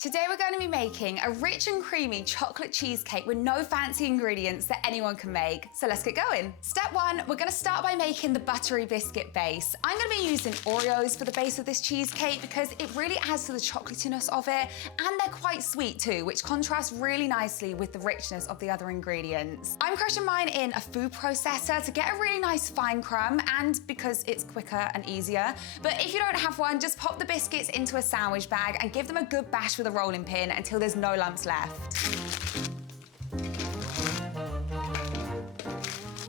Today we're going to be making a rich and creamy chocolate cheesecake with no fancy ingredients that anyone can make. So let's get going. Step one, we're going to start by making the buttery biscuit base. I'm going to be using Oreos for the base of this cheesecake because it really adds to the chocolatiness of it, and they're quite sweet too, which contrasts really nicely with the richness of the other ingredients. I'm crushing mine in a food processor to get a really nice fine crumb, and because it's quicker and easier. But if you don't have one, just pop the biscuits into a sandwich bag and give them a good bash with a rolling pin until there's no lumps left.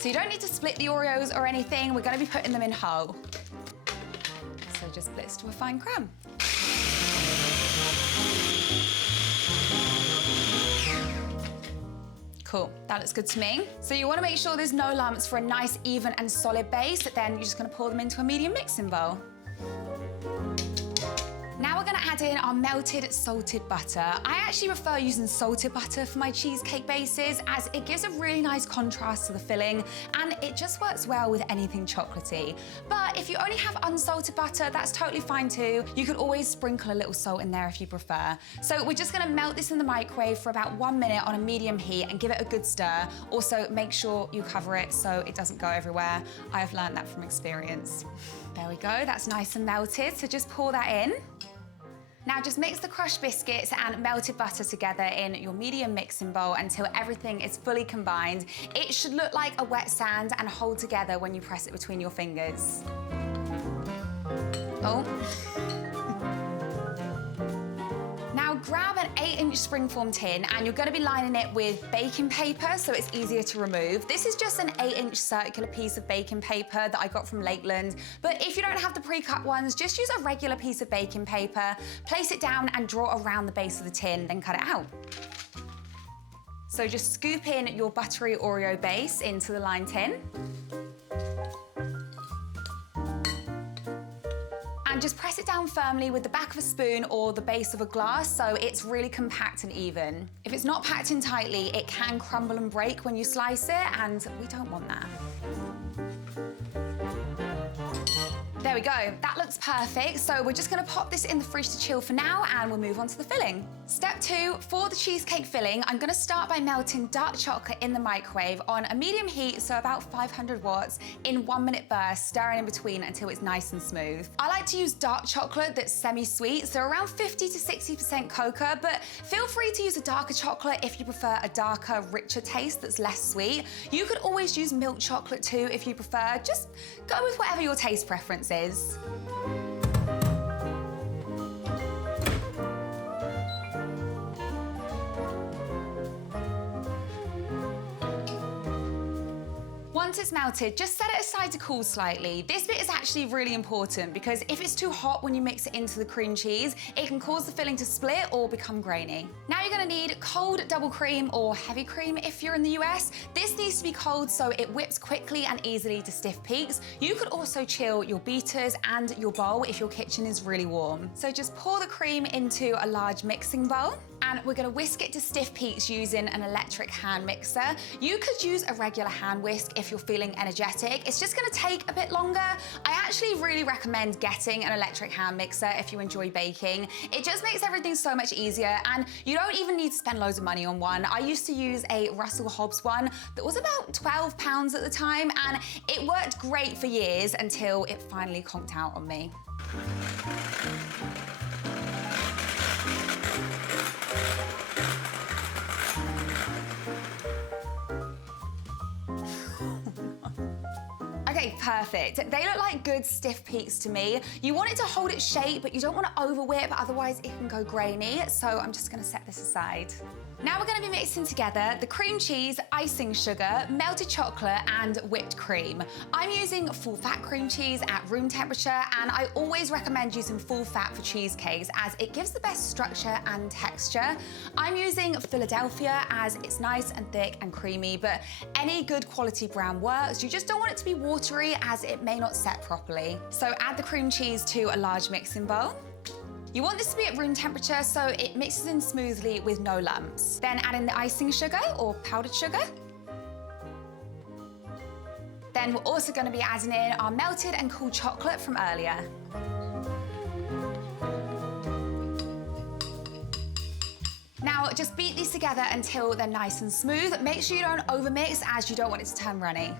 So you don't need to split the Oreos or anything, we're going to be putting them in whole. So just blitz to a fine crumb. Cool, that looks good to me. So you want to make sure there's no lumps for a nice, even and solid base, then you're just going to pour them into a medium mixing bowl. Now we're gonna add in our melted salted butter. I actually prefer using salted butter for my cheesecake bases as it gives a really nice contrast to the filling and it just works well with anything chocolatey. But if you only have unsalted butter, that's totally fine too. You could always sprinkle a little salt in there if you prefer. So we're just gonna melt this in the microwave for about 1 minute on a medium heat and give it a good stir. Also, make sure you cover it so it doesn't go everywhere. I have learned that from experience. There we go, that's nice and melted, so just pour that in. Now just mix the crushed biscuits and melted butter together in your medium mixing bowl until everything is fully combined. It should look like a wet sand and hold together when you press it between your fingers. Oh. Now grab an 8-inch springform tin and you're going to be lining it with baking paper so it's easier to remove. This is just an 8-inch circular piece of baking paper that I got from Lakeland, but if you don't have the pre-cut ones, just use a regular piece of baking paper, place it down and draw around the base of the tin, then cut it out. So just scoop in your buttery Oreo base into the lined tin. And just press it down firmly with the back of a spoon or the base of a glass so it's really compact and even. If it's not packed in tightly, it can crumble and break when you slice it, and we don't want that. There we go, that looks perfect. So we're just gonna pop this in the fridge to chill for now and we'll move on to the filling. Step 2, for the cheesecake filling, I'm gonna start by melting dark chocolate in the microwave on a medium heat, so about 500 watts, in 1 minute bursts, stirring in between until it's nice and smooth. I like to use dark chocolate that's semi-sweet, so around 50 to 60% cocoa, but feel free to use a darker chocolate if you prefer a darker, richer taste that's less sweet. You could always use milk chocolate too if you prefer. Just go with whatever your taste preference is. Once it's melted, just set it aside to cool slightly. This bit is actually really important because if it's too hot when you mix it into the cream cheese, it can cause the filling to split or become grainy. Now you're gonna need cold double cream or heavy cream if you're in the US. This needs to be cold so it whips quickly and easily to stiff peaks. You could also chill your beaters and your bowl if your kitchen is really warm. So just pour the cream into a large mixing bowl and we're gonna whisk it to stiff peaks using an electric hand mixer. You could use a regular hand whisk if you're feeling energetic. It's just gonna take a bit longer. I actually really recommend getting an electric hand mixer if you enjoy baking. It just makes everything so much easier and you don't even need to spend loads of money on one. I used to use a Russell Hobbs one that was about £12 at the time and it worked great for years until it finally conked out on me. Okay, perfect. They look like good stiff peaks to me. You want it to hold its shape, but you don't want to over whip, otherwise it can go grainy. So I'm just gonna set this aside. Now we're gonna be mixing together the cream cheese, icing sugar, melted chocolate, and whipped cream. I'm using full fat cream cheese at room temperature, and I always recommend using full fat for cheesecakes as it gives the best structure and texture. I'm using Philadelphia as it's nice and thick and creamy, but any good quality brown works. You just don't want it to be watery as it may not set properly. So add the cream cheese to a large mixing bowl. You want this to be at room temperature so it mixes in smoothly with no lumps. Then add in the icing sugar or powdered sugar. Then we're also going to be adding in our melted and cool chocolate from earlier. Now, just beat these together until they're nice and smooth. Make sure you don't overmix as you don't want it to turn runny.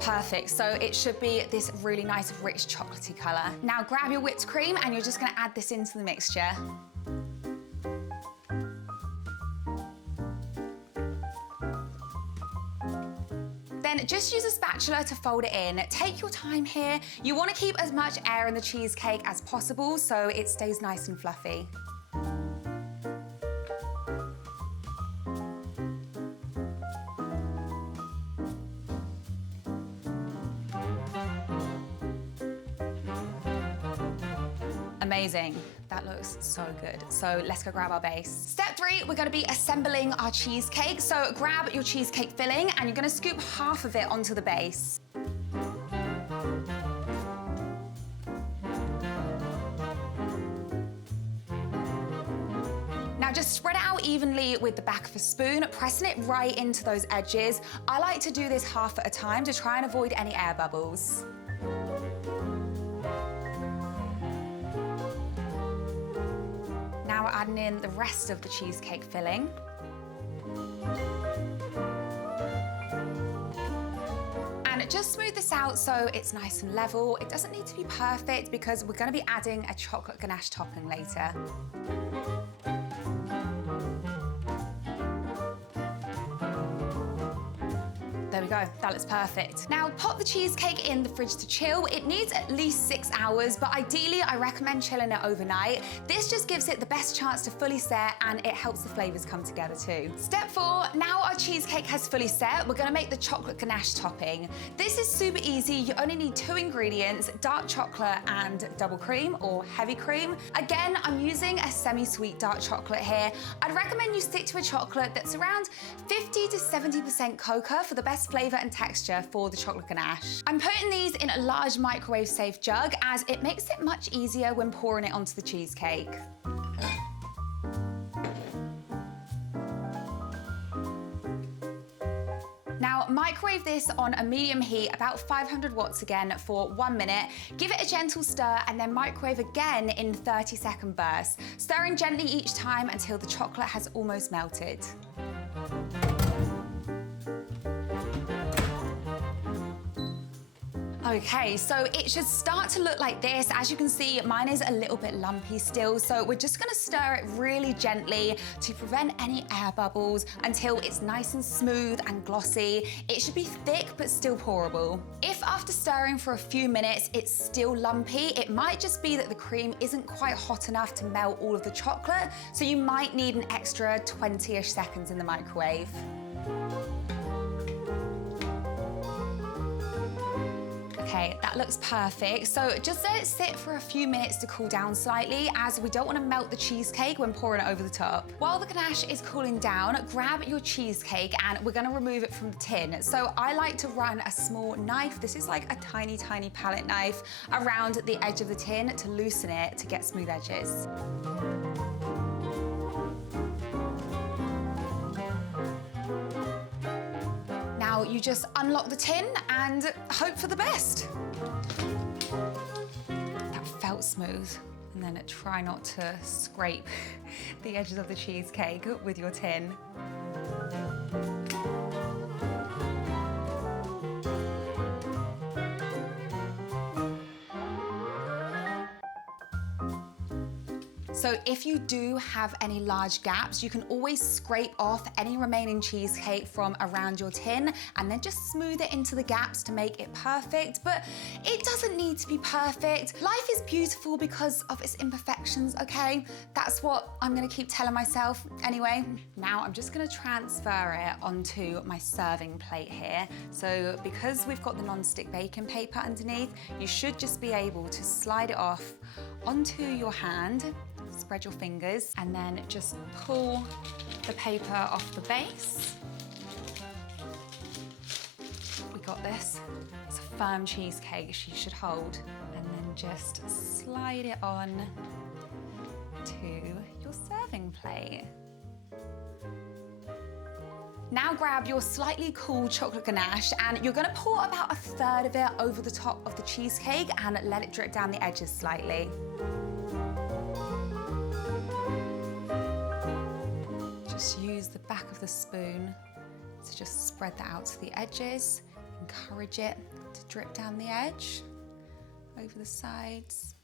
Perfect, so it should be this really nice, rich, chocolatey color. Now grab your whipped cream and you're just gonna add this into the mixture. Then just use a spatula to fold it in. Take your time here. You wanna keep as much air in the cheesecake as possible so it stays nice and fluffy. Amazing. That looks so good. So let's go grab our base. Step 3, we're gonna be assembling our cheesecake. So grab your cheesecake filling and you're gonna scoop half of it onto the base. Now just spread it out evenly with the back of a spoon, pressing it right into those edges. I like to do this half at a time to try and avoid any air bubbles. Now we're adding in the rest of the cheesecake filling. And just smooth this out so it's nice and level. It doesn't need to be perfect because we're going to be adding a chocolate ganache topping later. There we go, that looks perfect. Now pop the cheesecake in the fridge to chill. It needs at least 6 hours, but ideally I recommend chilling it overnight. This just gives it the best chance to fully set and it helps the flavors come together too. Step 4, now our cheesecake has fully set, we're gonna make the chocolate ganache topping. This is super easy, you only need 2 ingredients, dark chocolate and double cream or heavy cream. Again, I'm using a semi-sweet dark chocolate here. I'd recommend you stick to a chocolate that's around 50 to 70% cocoa for the best flavor and texture for the chocolate ganache. I'm putting these in a large microwave safe jug as it makes it much easier when pouring it onto the cheesecake. Now microwave this on a medium heat, about 500 watts again for 1 minute. Give it a gentle stir and then microwave again in 30-second bursts, stirring gently each time until the chocolate has almost melted. Okay, so it should start to look like this. As you can see, mine is a little bit lumpy still, so we're just gonna stir it really gently to prevent any air bubbles until it's nice and smooth and glossy. It should be thick but still pourable. If after stirring for a few minutes it's still lumpy, it might just be that the cream isn't quite hot enough to melt all of the chocolate, so you might need an extra 20-ish seconds in the microwave. Okay, that looks perfect. So just let it sit for a few minutes to cool down slightly as we don't want to melt the cheesecake when pouring it over the top. While the ganache is cooling down, grab your cheesecake and we're gonna remove it from the tin. So I like to run a small knife, this is like a tiny, tiny palette knife, around the edge of the tin to loosen it to get smooth edges. Now you just unlock the tin and hope for the best. That felt smooth. And then try not to scrape the edges of the cheesecake with your tin. So if you do have any large gaps, you can always scrape off any remaining cheesecake from around your tin and then just smooth it into the gaps to make it perfect. But it doesn't need to be perfect. Life is beautiful because of its imperfections, okay? That's what I'm gonna keep telling myself anyway. Now I'm just gonna transfer it onto my serving plate here. So because we've got the non-stick baking paper underneath, you should just be able to slide it off onto your hand. Spread your fingers and then just pull the paper off the base. got this. It's a firm cheesecake she should hold. And then just slide it on to your serving plate. Now grab your slightly cool chocolate ganache and you're gonna pour about 1/3 of it over the top of the cheesecake and let it drip down the edges slightly. Just use the back of the spoon to just spread that out to the edges. Encourage it to drip down the edge, over the sides.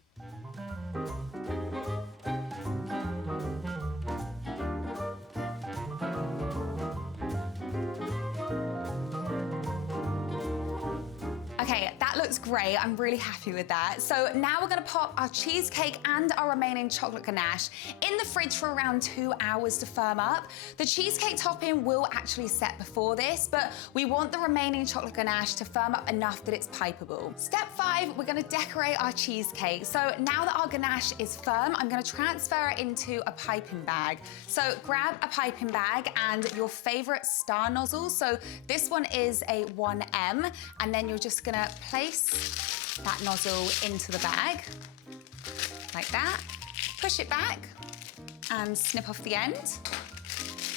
Okay, that looks great. I'm really happy with that. So now we're gonna pop our cheesecake and our remaining chocolate ganache in the fridge for around 2 hours to firm up. The cheesecake topping will actually set before this, but we want the remaining chocolate ganache to firm up enough that it's pipeable. Step 5, we're gonna decorate our cheesecake. So now that our ganache is firm, I'm gonna transfer it into a piping bag. So grab a piping bag and your favorite star nozzle. So this one is a 1M, and then you're just gonna place that nozzle into the bag, like that. Push it back and snip off the end.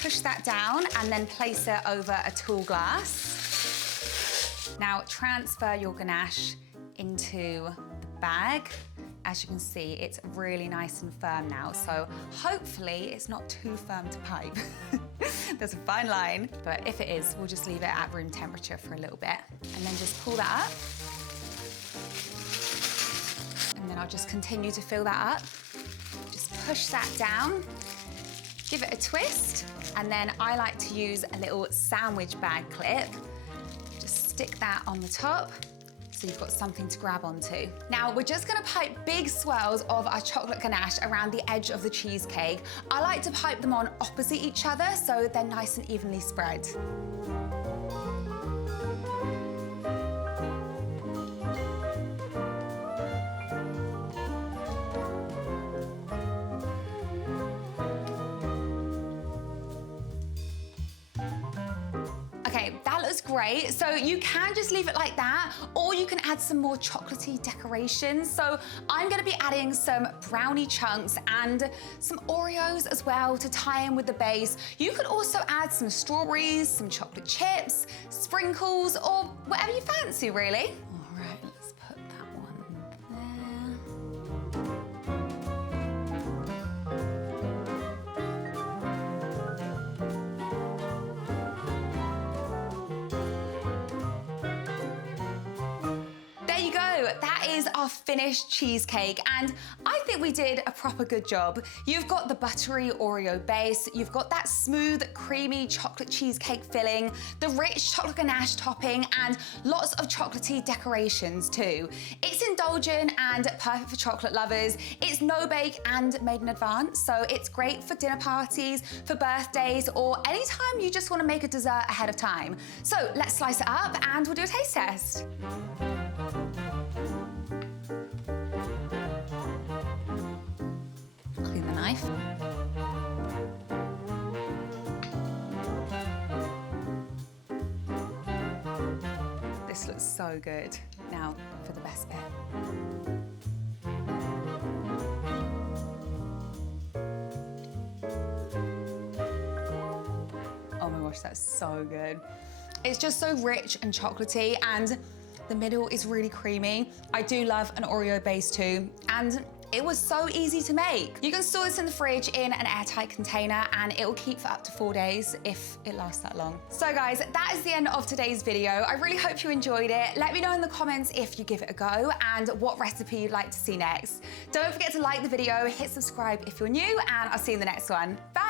Push that down and then place it over a tall glass. Now transfer your ganache into the bag. As you can see, it's really nice and firm now, so hopefully it's not too firm to pipe. There's a fine line, but if it is, we'll just leave it at room temperature for a little bit. And then just pull that up. And then I'll just continue to fill that up. Just push that down, give it a twist, and then I like to use a little sandwich bag clip. Just stick that on the top, so you've got something to grab onto. Now, we're just gonna pipe big swirls of our chocolate ganache around the edge of the cheesecake. I like to pipe them on opposite each other so they're nice and evenly spread. Okay, that looks great. So you can just leave it like that, or you can add some more chocolatey decorations. So I'm gonna be adding some brownie chunks and some Oreos as well to tie in with the base. You could also add some strawberries, some chocolate chips, sprinkles, or whatever you fancy, really. All right, let's put that one there. That is our finished cheesecake, and I think we did a proper good job. You've got the buttery Oreo base, you've got that smooth, creamy chocolate cheesecake filling, the rich chocolate ganache topping, and lots of chocolatey decorations too. It's indulgent and perfect for chocolate lovers. It's no bake and made in advance, so it's great for dinner parties, for birthdays, or anytime you just want to make a dessert ahead of time. So let's slice it up and we'll do a taste test. Clean the knife. This looks so good. Now for the best bit. Oh my gosh, that's so good. It's just so rich and chocolatey, and the middle is really creamy. I do love an Oreo base too, and it was so easy to make. You can store this in the fridge in an airtight container and it will keep for up to 4 days if it lasts that long. So guys, that is the end of today's video. I really hope you enjoyed it. Let me know in the comments if you give it a go and what recipe you'd like to see next. Don't forget to like the video, hit subscribe if you're new, and I'll see you in the next one. Bye.